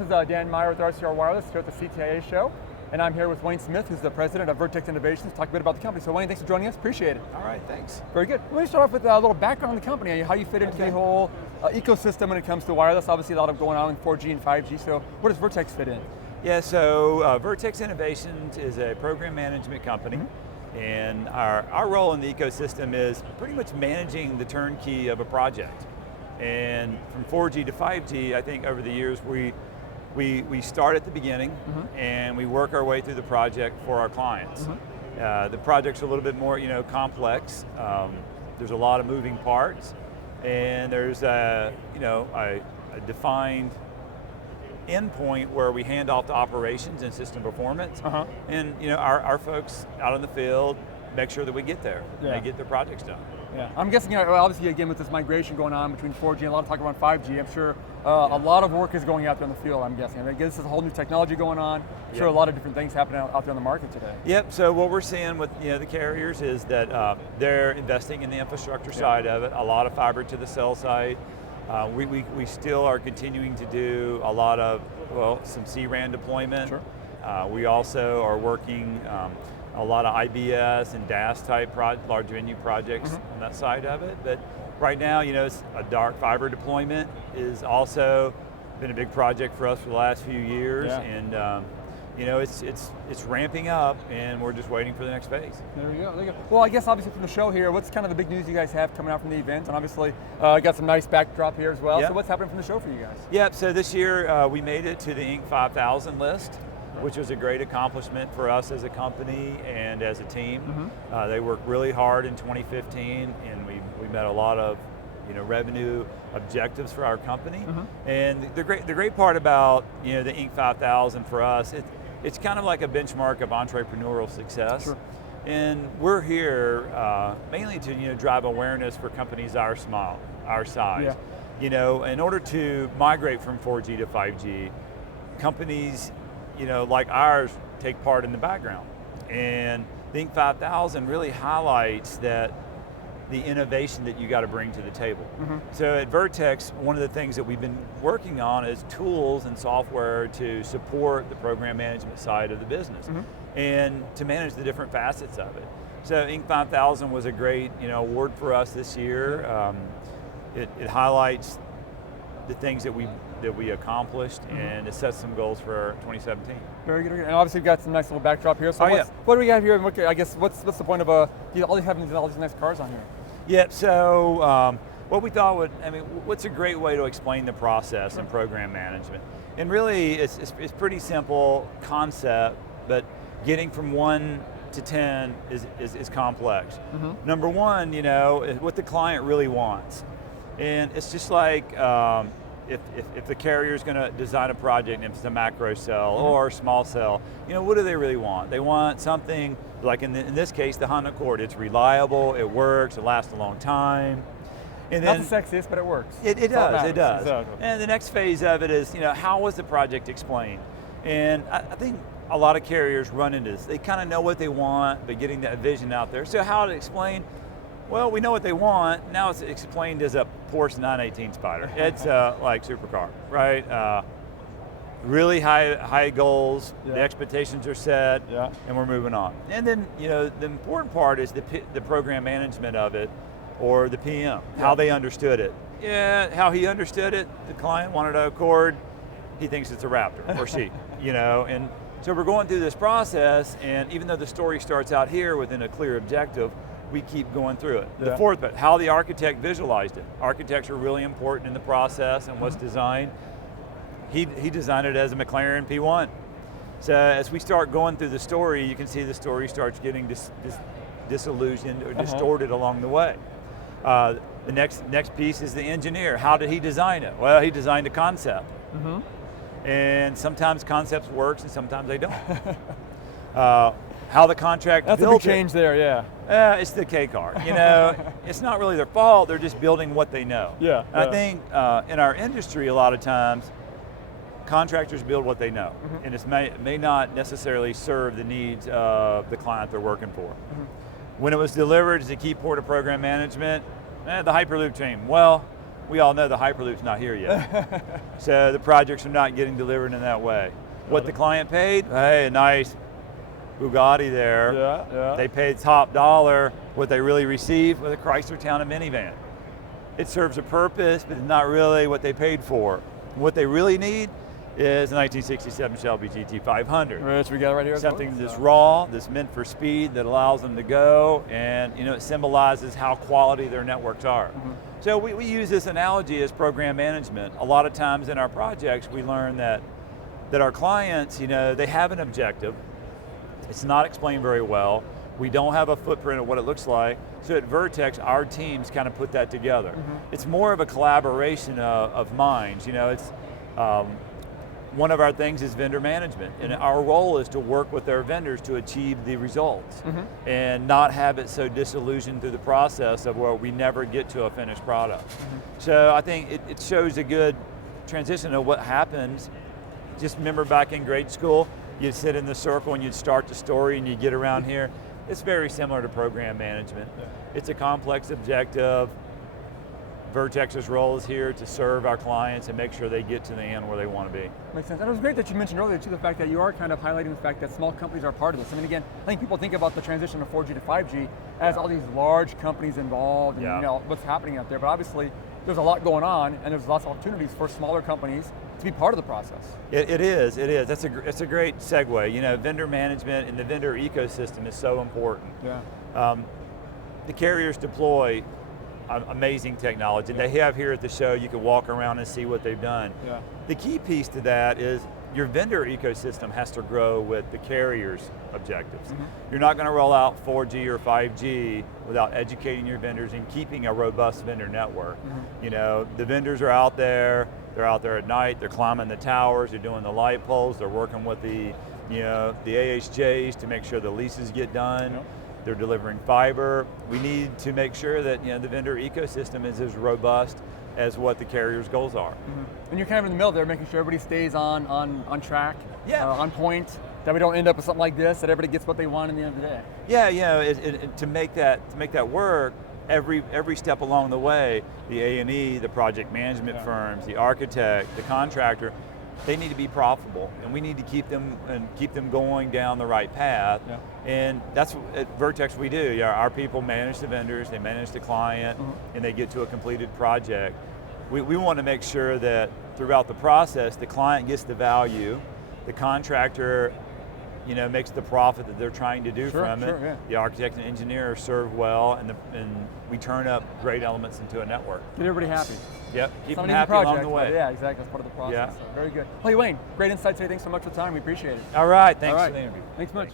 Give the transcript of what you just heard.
this is Dan Meyer with RCR Wireless here at the CTIA show, and I'm here with Wayne Smith, who's the president of Vertex Innovations, to talk a bit about the company. So Wayne, thanks for joining us, appreciate it. All right, thanks. Very good. Let me start off with a little background on the company, how you fit into the whole ecosystem when it comes to wireless. Obviously a lot of going on in 4G and 5G, so where does Vertex fit in? Yeah, so Vertex Innovations is a program management company, and our role in the ecosystem is pretty much managing the turnkey of a project. And from 4G to 5G, I think over the years we start at the beginning and we work our way through the project for our clients. The project's a little bit more complex. There's a lot of moving parts, and there's a defined endpoint where we hand off to operations and system performance. And our folks out in the field make sure that we get there. They get their projects done. Yeah, I'm guessing, obviously again with this migration going on between 4G and a lot of talk around 5G, I'm sure a lot of work is going out there in the field, I'm guessing. I mean, this is a whole new technology going on. I'm sure a lot of different things happening out there in the market today. Yep, so what we're seeing with the carriers is that they're investing in the infrastructure side of it, a lot of fiber to the cell side. We still are continuing to do a lot of, some C-RAN deployment. We also are working a lot of IBS and DAS type large venue projects on that side of it. But right now, it's a dark fiber deployment is also been a big project for us for the last few years, and it's ramping up, and we're just waiting for the next phase. There we go. There you go. Well, I guess obviously from the show here, what's kind of the big news you guys have coming out from the event? And obviously, got some nice backdrop here as well. So what's happening from the show for you guys? Yep. So this year we made it to the Inc. 5000 list, which was a great accomplishment for us as a company and as a team. They worked really hard in 2015, and we met a lot of revenue objectives for our company. And the great part about the Inc. 5000 for us, it's kind of like a benchmark of entrepreneurial success. And we're here mainly to drive awareness for companies our size. In order to migrate from 4G to 5G, companies like ours take part in the background. And the Inc. 5000 really highlights that the innovation that you got to bring to the table. So at Vertex, one of the things that we've been working on is tools and software to support the program management side of the business and to manage the different facets of it. So Inc. 5000 was a great award for us this year. It highlights the things that we accomplished, and it sets some goals for 2017. Very good. And obviously we've got some nice little backdrop here. So what do we have here? And I guess what's the point of having all these nice cars on here? Yeah, so what we thought what's a great way to explain the process in program management? And really, it's pretty simple concept, but getting from 1 to 10 is complex. Number one, is what the client really wants. And it's just like if the carrier is going to design a project, if it's a macro cell or a small cell, what do they really want? They want something like in this case, the Honda Accord. It's reliable, it works, it lasts a long time. And then, not the sexiest, but it works. It does. Exactly. And the next phase of it is, how was the project explained? And I think a lot of carriers run into this. They kind of know what they want, but getting that vision out there. So how to explain? Well, we know what they want. Now it's explained as a Porsche 918 Spider. It's like supercar, right? Really high goals. The expectations are set, and we're moving on. And then, the important part is the program management of it, or the PM, how they understood it. How he understood it. The client wanted an Accord. He thinks it's a Raptor or she, And so we're going through this process, and even though the story starts out here within a clear objective, we keep going through it. The fourth bit, how the architect visualized it. Architects are really important in the process and what's designed. He designed it as a McLaren P1. So as we start going through the story, you can see the story starts getting disillusioned or distorted along the way. The next piece is the engineer. How did he design it? Well, he designed a concept. And sometimes concepts works and sometimes they don't. How the contract built it. That's a big change there, it's the K car. It's not really their fault. They're just building what they know. I think in our industry, a lot of times, contractors build what they know, and it may not necessarily serve the needs of the client they're working for. When it was delivered as a key port of program management, the Hyperloop chain. Well, we all know the Hyperloop's not here yet. So the projects are not getting delivered in that way. What the client paid, hey, nice Bugatti there. Yeah. They paid top dollar. What they really received was a Chrysler Town and minivan. It serves a purpose, but it's not really what they paid for. What they really need is a 1967 Shelby GT500. Which we got right here. Something that's raw, that's meant for speed, that allows them to go, and it symbolizes how quality their networks are. So we use this analogy as program management. A lot of times in our projects, we learn that our clients, they have an objective. It's not explained very well. We don't have a footprint of what it looks like. So at Vertex, our teams kind of put that together. It's more of a collaboration of minds. It's one of our things is vendor management, and our role is to work with our vendors to achieve the results and not have it so disillusioned through the process of where we never get to a finished product. So I think it shows a good transition of what happens. Just remember back in grade school, you'd sit in the circle and you'd start the story and you'd get around here. It's very similar to program management. It's a complex objective. Vertex's role is here to serve our clients and make sure they get to the end where they want to be. Makes sense. And it was great that you mentioned earlier too the fact that you are kind of highlighting the fact that small companies are part of this. I mean, again, I think people think about the transition from 4G to 5G as all these large companies involved and what's happening out there, but obviously there's a lot going on and there's lots of opportunities for smaller companies to be part of the process. It is. That's a great segue. Vendor management and the vendor ecosystem is so important. The carriers deploy amazing technology. They have here at the show, you can walk around and see what they've done. The key piece to that is your vendor ecosystem has to grow with the carrier's objectives. You're not going to roll out 4G or 5G without educating your vendors and keeping a robust vendor network. The vendors are out there, they're out there at night, they're climbing the towers, they're doing the light poles, they're working with the AHJs to make sure the leases get done. They're delivering fiber. We need to make sure that the vendor ecosystem is as robust as what the carrier's goals are. And you're kind of in the middle there, making sure everybody stays on track, on point, that we don't end up with something like this, that everybody gets what they want in the end of the day. To make that work, every step along the way, the A&E, the project management firms, the architect, the contractor, they need to be profitable, and we need to keep them going down the right path. And that's what at Vertex we do. Our people manage the vendors, they manage the client, and they get to a completed project. We want to make sure that throughout the process, the client gets the value, the contractor makes the profit that they're trying to do from it. The architect and engineer serve well, and we turn up great elements into a network. Get everybody happy. Keep them happy along the way. Yeah, exactly, that's part of the process. So very good. Hey Wayne, great insight today. Thanks so much for the time, we appreciate it. All right, thanks for the interview. Thanks much.